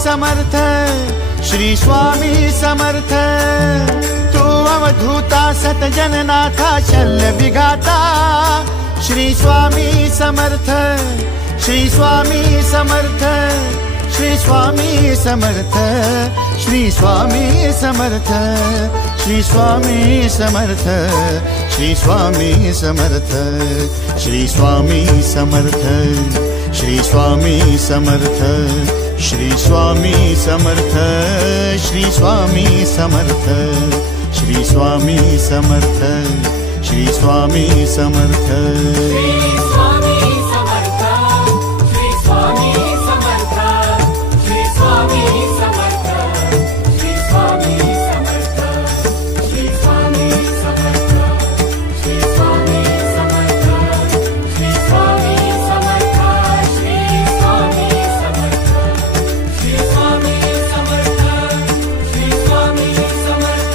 समर्थ, श्री स्वामी समर्थ। तू अवधूता सतजननाथा शल्य विघाता, श्री स्वामी समर्थ, श्री स्वामी समर्थ, श्री स्वामी समर्थ, श्री स्वामी समर्थ, श्री स्वामी समर्थ, श्री स्वामी समर्थ, श्री स्वामी समर्थ, श्री स्वामी समर्थ, श्री स्वामी समर्थ, श्री स्वामी समर्थ, श्री स्वामी समर्थ, श्री स्वामी समर्थ। श्री स्वामी समर्थ, श्री स्वामी समर्थ, श्री स्वामी समर्थ, श्री स्वामी समर्थ, श्री स्वामी समर्थ, श्री स्वामी समर्थ, श्री स्वामी समर्थ, श्री स्वामी समर्थ, श्री स्वामी समर्थ, श्री स्वामी समर्थ।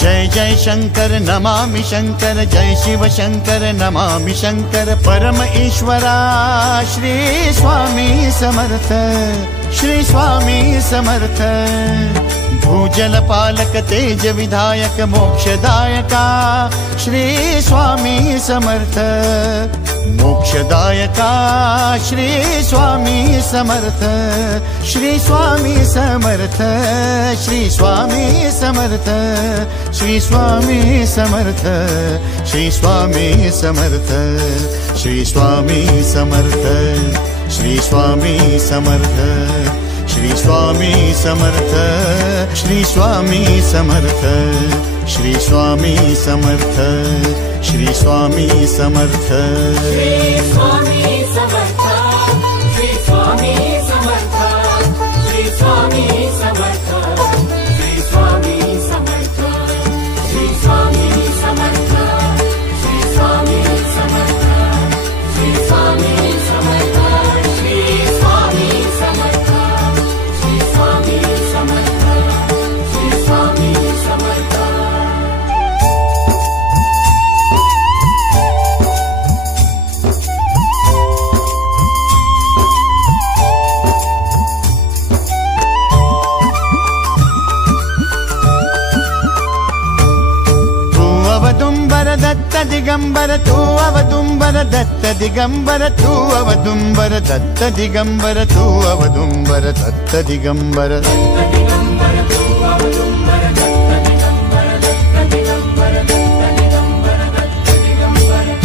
जय जय शंकर नमामि शंकर, जय शिव शंकर नमामि शंकर। परम ईश्वरा श्री स्वामी समर्थ, श्री स्वामी समर्थ। भूजल पालक तेज विधायक मोक्षदायका, श्री स्वामी समर्थ। मोक्षदायका श्री स्वामी समर्थ, श्री स्वामी समर्थ, श्री स्वामी समर्थ, श्री स्वामी समर्थ, श्री स्वामी समर्थ, श्री स्वामी समर्थ, श्री स्वामी समर्थ, श्री स्वामी समर्थ, श्री स्वामी समर्थ, श्री स्वामी समर्थ, श्री स्वामी समर्थ। श्री स्वामी समर्थ, श्री स्वामी समर्थ, श्री स्वामी समर्थ, श्री स्वामी समर्थ, श्री स्वामी समर्थ, श्री स्वामी समर्थ, श्री स्वामी समर्थ, श्री स्वामी समर्थ, श्री स्वामी समर्थ, श्री स्वामी समर्थ। अवदुम्बर दत्त दिगंबर, तू अवदुम्बर दत्त दिगंबर, तू अवदुम्बर दत्त दिगंबर, तू अवदुम्बर दत्त दिगंबर।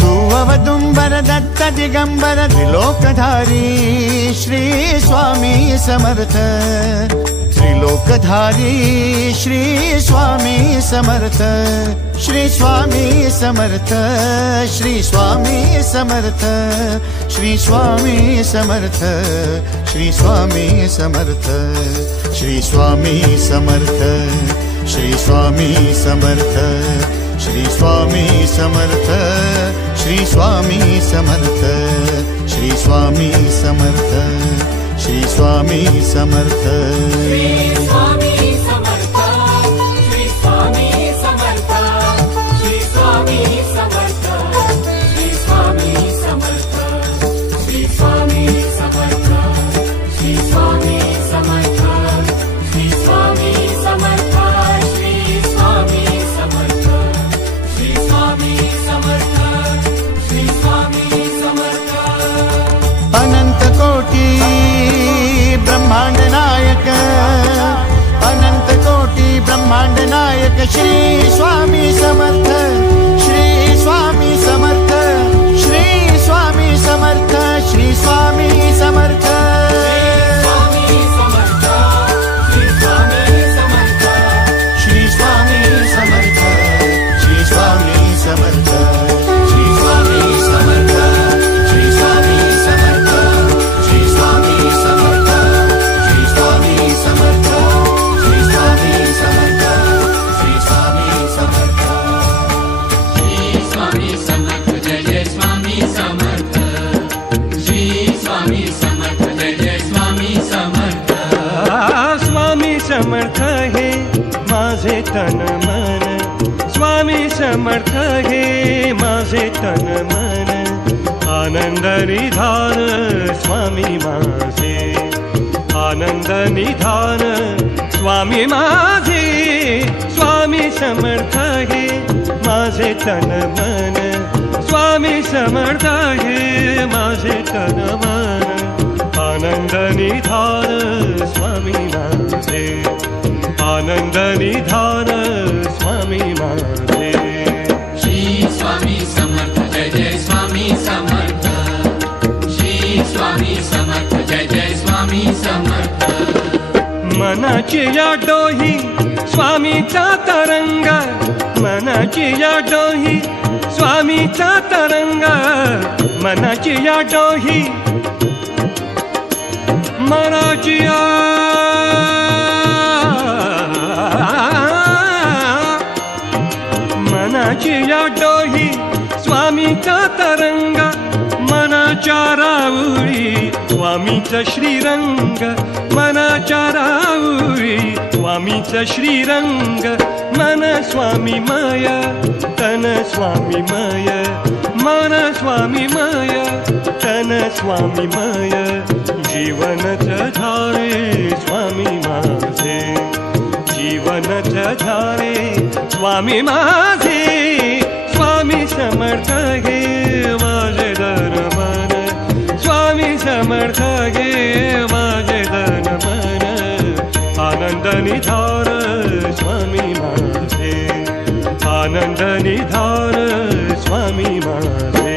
तू अवदुम्बर दत्त दिगंबर, त्रिलोकधारी श्री स्वामी समर्थ। त्रिलोकधारी श्री स्वामी समर्थ, श्री स्वामी समर्थ, श्री स्वामी समर्थ, श्री स्वामी समर्थ, श्री स्वामी समर्थ, श्री स्वामी समर्थ, श्री स्वामी समर्थ, श्री स्वामी समर्थ, श्री स्वामी समर्थ, श्री स्वामी समर्थ, श्री स्वामी समर्थ। श्री स्वामी समर्थ, श्री स्वामी समर्थ, श्री स्वामी समर्थ, श्री स्वामी समर्थ, श्री स्वामी समर्थ, श्री स्वामी समर्थ, श्री स्वामी समर्थ, श्री स्वामी समर्थ, श्री स्वामी समर्थ, श्री स्वामी समर्थ। अनंत कोटि ब्रह्मांड नायक, अनंत कोटि ब्रह्मांड नायक श्री स्वामी समर्थ, श्री स्वामी समर्थ, श्री स्वामी समर्थ, श्री स्वामी समर्थ। श्री स्वामी समर्थ, श्री स्वामी समर्थ, श्री स्वामी समर्थ, श्री स्वामी समर्थ, श्री स्वामी समर्थ, श्री स्वामी समर्थ, श्री स्वामी समर्थ, श्री स्वामी समर्थ, श्री स्वामी समर्थ, श्री स्वामी समर्थ। तन मन स्वामी समर्थ हे माझे तन मन आनंद निधान स्वामी माझे आनंद निधान स्वामी माझे स्वामी समर्थ हे माझे तन मन स्वामी समर्थ हे माझे तन मन आनंद निधान स्वामी माझे आनंद निधान स्वामी माझे श्री स्वामी समर्थ जय जय स्वामी समर्थ श्री स्वामी समर्थ जय जय स्वामी समर्थ मनाची या डोही स्वामीचा तरंग मनाची या डोही स्वामीचा तरंग मनाची या डोही मनाची या मनाची या डोही स्वामीचा तरंग मनाच्या राऊळी स्वामीचा श्रीरंग मनाच्या राऊळी स्वामीचा श्रीरंग मन स्वामीमय तन स्वामीमय मन स्वामीमय तन स्वामीमय जीवनच झाले स्वामी माझे जीवनच झाले स्वामी माझे स्वामी समर्थ हे माझे धन मन स्वामी समर्थ हे माझे धन मन आनंद निधान स्वामी माझे आनंद निधान स्वामी माझे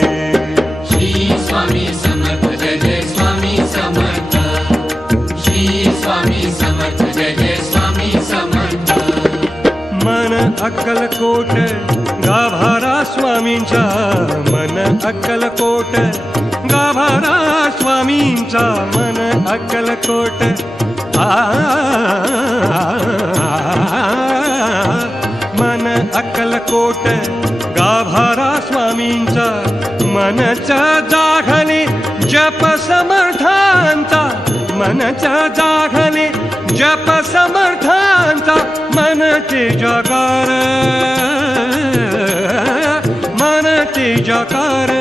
श्री स्वामी समर्थ जय जय स्वामी समर्थ श्री स्वामी समर्थ जय जय स्वामी समर्थ मन अक्कलकोट गाभारा स्वामींचा मन अक्कलकोट गाभारा स्वामींचा मन अक्कलकोट मन अक्कलकोट गाभारा स्वामींचा मनचा जागले जप समर्थांचा मनचा जागले जप समर्थांचा मन ते जगार मन ते जगार